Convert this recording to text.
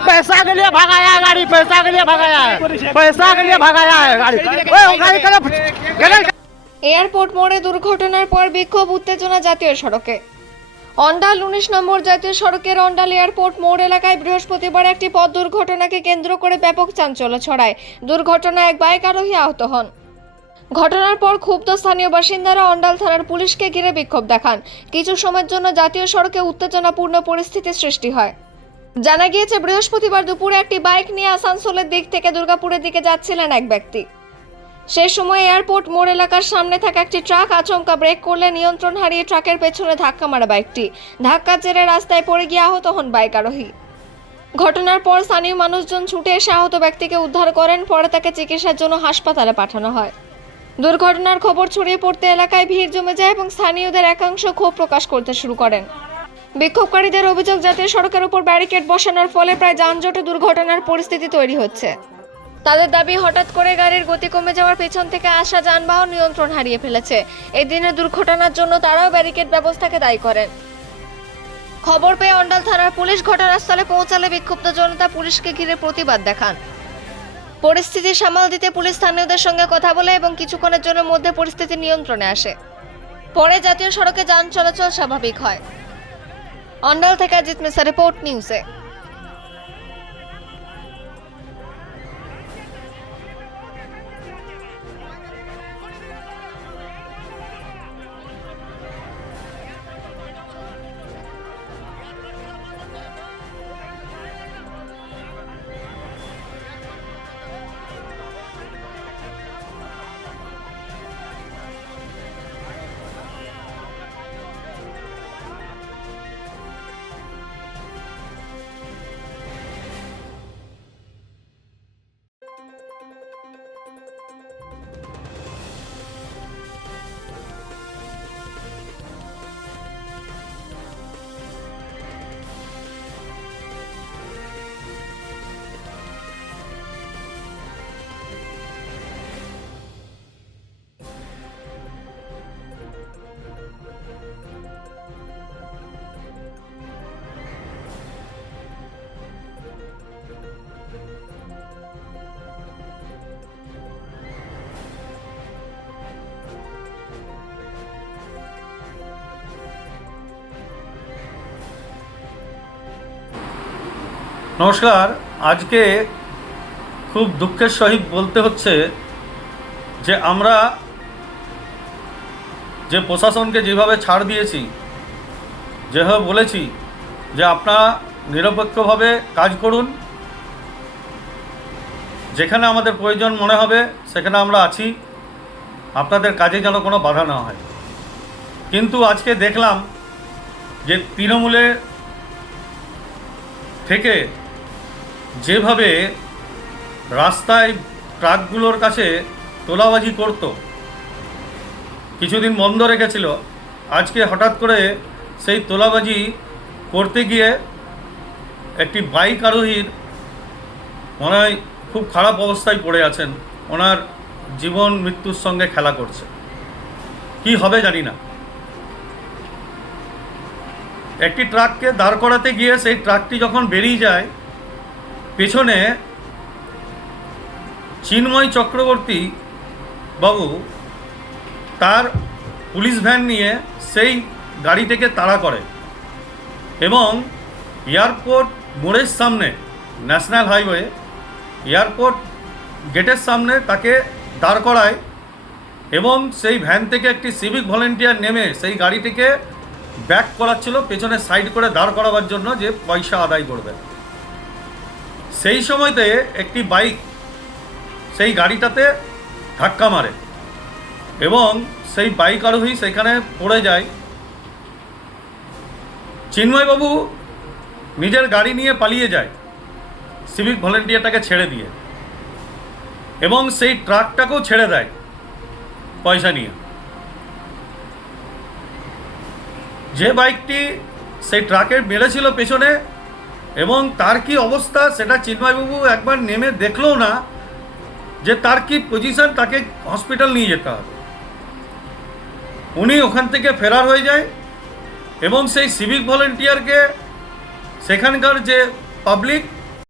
पैसा के लिए भगाया है गाड़ी, पैसा के लिए भगाया है, पैसा के लिए भगाया है गाड़ी। এয়ারপোর্ট মোড়ে দুর্ঘটনার পর বিক্ষোভ উত্তেজনা জাতীয় সড়কে। অন্ডাল 19 নম্বর জাতীয় সড়কের অন্ডাল এয়ারপোর্ট মোড় এলাকায় বৃহস্পতিবার একটি পথ দুর্ঘটনাকে কেন্দ্র করে ব্যাপক চাঞ্চল্য ছড়ায়। দুর্ঘটনায় এক বাইক আরোহী আহত হন। ঘটনার পর ক্ষুব্ধ স্থানীয় বাসিন্দারা অন্ডাল থানার পুলিশকে ঘিরে বিক্ষোভ দেখান। কিছু সময়ের জন্য জাতীয় সড়কে উত্তেজনাপূর্ণ পরিস্থিতির সৃষ্টি হয়। জানা গিয়েছে, বৃহস্পতিবার দুপুরে একটি বাইক নিয়ে আসানসোলের দিক থেকে দুর্গাপুরের দিকে যাচ্ছিলেন এক ব্যক্তি। সেই সময় এয়ারপোর্ট মোড় এলাকার সামনে থাকা একটি ট্রাক আচমকা ব্রেক করলে নিয়ন্ত্রণ হারিয়ে ট্রাকের পেছনে ধাক্কা মারা বাইকটি। ধাক্কার জেরে রাস্তায় পড়ে গিয়ে আহত হন বাইক আরোহী। ঘটনার পর স্থানীয় মানুষজন ছুটে এসে আহত ব্যক্তিকে উদ্ধার করেন। পরে তাকে চিকিৎসার জন্য হাসপাতালে পাঠানো হয়। দুর্ঘটনার খবর ছড়িয়ে পড়তে এলাকায় ভিড় জমে যায় এবং স্থানীয়দের একাংশ ক্ষোভ প্রকাশ করতে শুরু করেন। বিক্ষোভকারীদের অভিযোগ, জাতীয় সড়কের উপর ব্যারিকেড বসানোর ফলে প্রায় যানজটে দুর্ঘটনার পরিস্থিতি তৈরি হচ্ছে। তাদের দাবি, হঠাৎ করে গাড়ির গতি কমে যাওয়ার পেছন থেকে আসা যানবাহন নিয়ন্ত্রণ হারিয়ে ফেলেছে। এই দিনের দুর্ঘটনার জন্য তারাও ব্যারিকেড ব্যবস্থাকে দায়ী করেন। খবর পেয়ে অন্ডাল থানার পুলিশ ঘটনাস্থলে পৌঁছালে বিক্ষুব্ধ জনতা পুলিশকে ঘিরে প্রতিবাদ দেখান। পরিস্থিতি সামাল দিতে পুলিশ স্থানীয়দের সঙ্গে কথা বলে এবং কিছুক্ষণের জন্য মধ্যে পরিস্থিতি নিয়ন্ত্রণে আসে। পরে জাতীয় সড়কে যান চলাচল স্বাভাবিক হয়। অন্ডাল থেকে অজিত মিশ্রা, রিপোর্ট নিউজে। নমস্কার। আজকে খুব দুঃখের সহিত বলতে হচ্ছে যে আমরা যে প্রশাসনকে যেভাবে ছাড় দিয়েছি, যেভাবে বলেছি যে আপনারা নিরপেক্ষভাবে কাজ করুন, যেখানে আমাদের প্রয়োজন মনে হবে সেখানে আমরা আছি, আপনাদের কাজে যেন কোনো বাধা না হয়। কিন্তু আজকে দেখলাম যে তৃণমূলে থেকে যেভাবে রাস্তায় ট্রাকগুলোর কাছে তোলাবাজি করত, কিছুদিন বন্ধ রেখেছিল, আজকে হঠাৎ করে সেই তোলাবাজি করতে গিয়ে একটি বাইক আরোহীর মনে হয় খুব খারাপ অবস্থায় পড়ে আছেন। ওনার জীবন মৃত্যুর সঙ্গে খেলা করছে। কি হবে জানি না। একটি ট্রাককে দাঁড় করাতে গিয়ে সেই ট্রাকটি যখন বেরিয়ে যায়, পেছনে চিন্ময় চক্রবর্তী বাবু তার পুলিশ ভ্যান নিয়ে সেই গাড়িটিকে তাড়া করে এবং এয়ারপোর্ট মোড়ের সামনে, ন্যাশনাল হাইওয়ে এয়ারপোর্ট গেটের সামনে তাকে দাঁড় করায় এবং সেই ভ্যান থেকে একটি সিভিক ভলেন্টিয়ার নেমে সেই গাড়িটিকে ব্যাক করাচ্ছিল পেছনে সাইড করে দাঁড় করাবার জন্য, যে পয়সা আদায় করবে। সেই সময়তে একটি বাইক সেই গাড়িটাতে ধাক্কা মারে এবং সেই বাইক আরোহী সেখানে পড়ে যায়। চিন্ময়বাবু নিজের গাড়ি নিয়ে পালিয়ে যায় সিভিক ভলেন্টিয়ারটাকে ছেড়ে দিয়ে, এবং সেই ট্রাকটাকেও ছেড়ে দেয় পয়সা নিয়ে। যে বাইকটি সেই ট্রাকের মেরেছিল পেছনে, এবং তার কি অবস্থা সেটা চিন্ময়বাবু একবার নেমে দেখলেও না যে তার কি পজিশন, তাকে হসপিটাল নিয়ে যেতে হবে। উনি ওখান থেকে ফেরার হয়ে যায় এবং সেই সিভিক ভলেন্টিয়ারকে সেখানকার যে পাবলিক